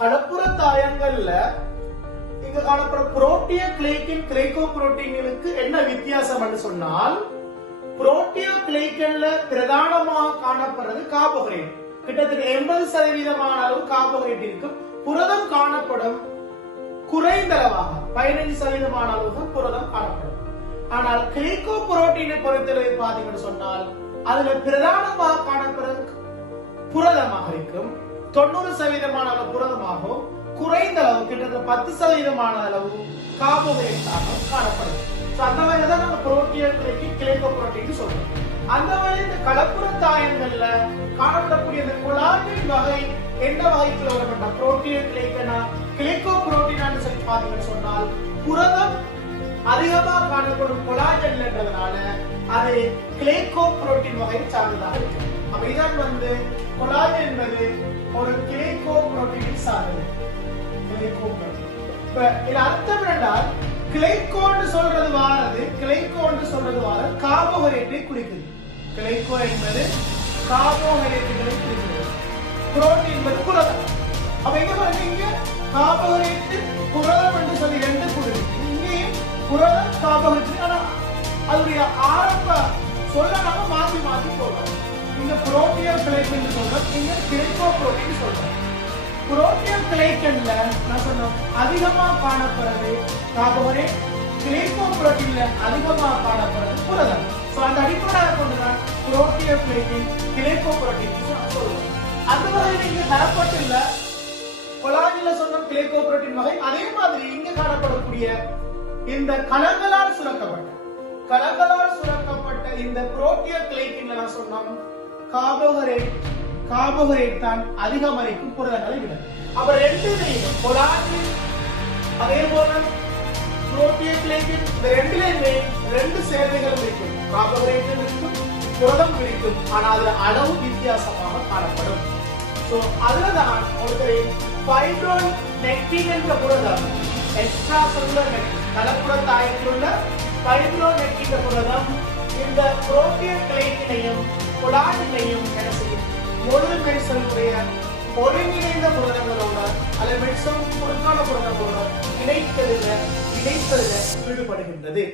கடப்புற தாயங்கள்ல இங்க காணப்படுற புரோட்டிய கிளைக்கின் கிளைகோ புரோட்டீன்களுக்கு என்ன வித்தியாசம் சொன்னால் புரோட்டியோ கிளைக்கன்ல பிரதானமாக காணப்படுறது கார்போஹைட்ரேட். கிட்டத்தட்ட எண்பது சதவீதமான அளவு கார்போஹைட்ரேட் இருக்கும். புரதம் காணப்படும் குறைந்த அளவாக பதினைந்து சதவீதமான அளவுக்கு புரதம் காணப்படும். ஆனால் கிளைகோ புரோட்டீனை பொறுத்தளவு பாத்தீங்கன்னு சொன்னால் அதுல பிரதானமாக காணப்படுறது புரதமாக இருக்கும். தொண்ணூறு சதவீதமான அளவு புரதமாக குறைந்த அளவு கிட்டத்தட்ட பத்து சதவீதமான அளவு கார்போஹைட்ரேட்டாக காணப்படும் So, அந்த வகையில தான் நம்ம புரோட்டீன்களுக்கு கிளைகோ புரோட்டீன் சொல்றோம். அந்த வகையில் இந்த கலப்புற தாயங்கள்ல காணப்படக்கூடிய இந்த கொலாஜின் வகை எந்த வகைக்குள்ள வரப்பட்ட புரோட்டீன் கிளைக்கனா கிளைகோ புரோட்டீனான்னு சொல்லி பாத்தீங்கன்னு சொன்னால் புரதம் அதிகமாக காணப்படும் கொலாஜன்ன்றதுனால அது கிளைகோ புரோட்டீன் வகையை சார்ந்ததாக இருக்கு. அப்ப இதான் வந்து கொலாஜன் என்பது ஒரு கிளைகோ புரோட்டீன் சார்ந்தது இப்ப இதுல அர்த்தம் என்றால் கிளைகோன்னு சொல்றது வாரது கிளைகோன்னு சொல்றது வாரது கார்போஹைட்ரேட்டை குறிக்குது. கிளைகோ என்பது கார்போஹைட்ரேட்டுகளை குறிக்கிறது புரோட்டீன் என்பது புரதம். அப்ப இங்க பாருங்க இங்க? கார்போஹைட்ரேட் புரதம் என்று சொல்லி ரெண்டு குறிக்கு இங்கேயும் புரதம் கார்போஹைட்ரேட் ஆனா அதனுடைய ஆரம்ப சொல்ல நாம மாத்தி மாத்தி போடுறோம். இங்க புரோட்டியல் கிளைக்கன் சொல்றோம். இங்க கிளைகோ புரோட்டீன் சொல்றோம். புரோட்டியல் கிளைக்கன்ல நான் சொன்னோம் அதிகமா காணப்படுறது காபவரே கிளைக்கோ புரோட்டீன்ல அதிகமா காணப்படுறது புரதம். சோ அந்த அடிப்படையாக கொண்டுதான் புரோட்டியல் கிளைக்கன் கிளைக்கோ புரோட்டீன் சொல்றோம் அந்த வகையில் இங்க தரப்பட்டுள்ள கொலாஜில சொன்ன கிளைக்கோ புரோட்டீன் வகை அதே மாதிரி இங்க காணப்படக்கூடிய இந்த கலங்களால் சுரக்கப்பட்ட கலங்களால் சுரக்கப்பட்ட இந்த புரோட்டிய கிளைக்கின் நான் சொன்னோம் கார்போஹைட்ரேட் கார்போஹைட்ரேட் தான் அதிகம் அளிக்கும் புரதங்களை விட. அப்ப രണ്ടിനെയും கொலாஜின் அதே போல புரோட்டிய രണ്ട് இந்த ரெண்டுலையுமே ரெண்டு சேர்வைகளும் இருக்கும். கார்போஹைட்ரேட் இருக்கும் புரதம் இருக்கும் ஆனா அதுல அளவு வித்தியாசமாக காணப்படும். சோ அதுலதான் ஒருத்தரை ஃபைப்ரோன் நெக்டின் என்ற புரதம் எக்ஸ்ட்ரா செல்லுலர் நெக்டின் கலப்புற தாயத்தில் ஃபைப்ரோ நெக்டின் புரதம் இந்த புரோட்டீன் கிளைட்டினையும் கொலாஜினையும் என்ன செய்யும்? ஒரு மெடிசனுடைய ஒருங்கிணைந்த புரதங்களோட அல்ல மெடிசன் பொருட்கால புரதங்களோட இணைப்பதில் இணைப்பதில் ஈடுபடுகின்றது